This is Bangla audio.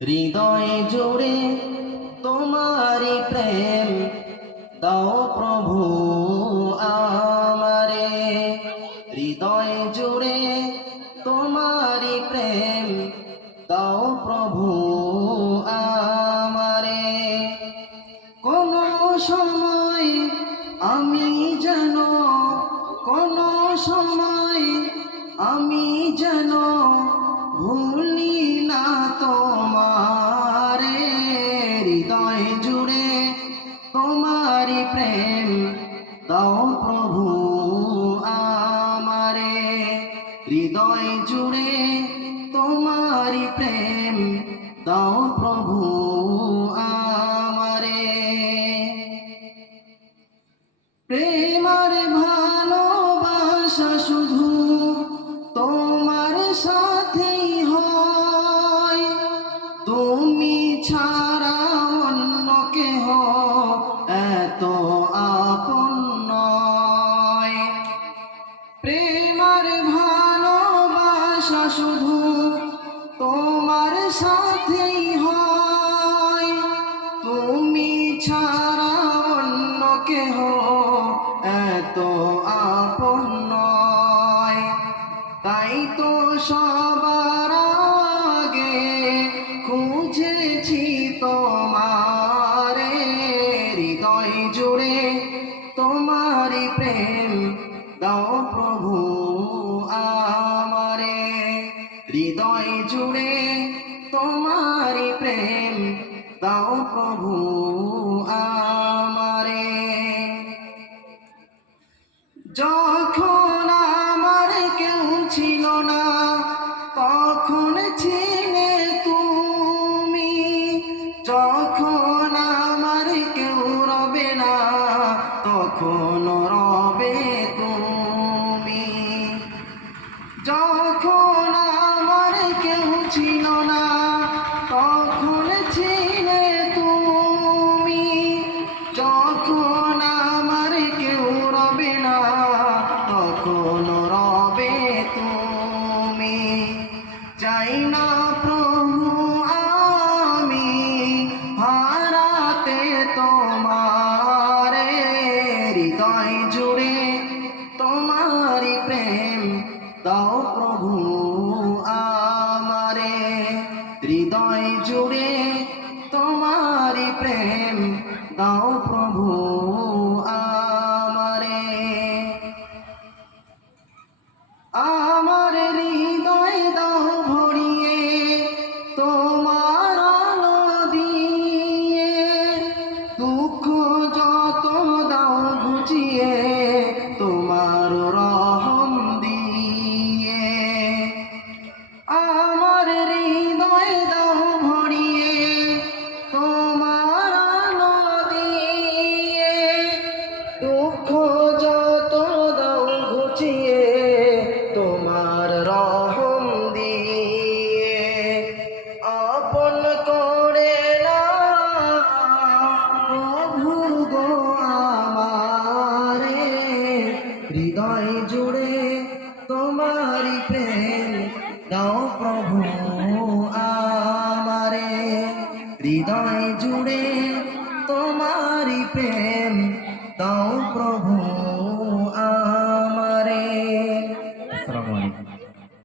হৃদয় জুড়ে তোমারি প্রেম দাও প্রভু আমারে। হৃদয় জুড়ে তোমারি প্রেম দাও প্রভু আমারে। কোন সময় আমি যেন, কোন সময় আমি যেন ভুলি না তোমারে। হৃদয় জুড়ে তোমারি প্রেম দাও প্রভু আমারে। হৃদয় জুড়ে তোমারি প্রেম দাও প্রভু আমারে। প্রেমার ভালোবাসা শুধু তোমার সাথেই হয়, তুমি ছাড়া অন্য কেহ এত আপন নয়। প্রেমার ভালোবাসা শুধু তোমার সাথেই হয়, তুমি ছাড়া অন্য কেহ এত আপন নয়। তাই তো সবার আগে খুঁজেছি তোমারে। হৃদয় জুড়ে তোমারি প্রেম দাও প্রভু আমারে। হৃদয় জুড়ে তোমারি প্রেম দাও প্রভু আমারে। যখন আমার কেউ ছিল না তখন ছিলে তুমি, যখন আমার কেউ রবে না তখন রবে তুমি। যখন আমার কেউ ছিল না তখন ছিলে তুমি, যখন আমার কেউ রবে না তখন রবে তুমি। চাই না প্রভু আমি হারাতে তোমারে। হৃদয় জুড়ে তোমারি প্রেম দাও প্রভু আমারে। হৃদয় জুড়ে তোমারি প্রেম দাও প্রভু আমারে। আমার হৃদয় দাও ভরিয়ে তোমার আলো দিয়ে, দুঃখ যত দাও ঘুচিয়ে তোমার রহম দিয়ে। আমার হৃদয় দাও ভরিয়ে তোমার আলো দিয়ে, দুঃখ যত দাও ঘুচিয়ে তোমার রহম দিয়ে। আপন করে নাও প্রভু গো আমারে। হৃদয় জুড়ে তোমারি প্রেম দাও প্রভু আমারে। হৃদয় জুড়ে তোমারি প্রেম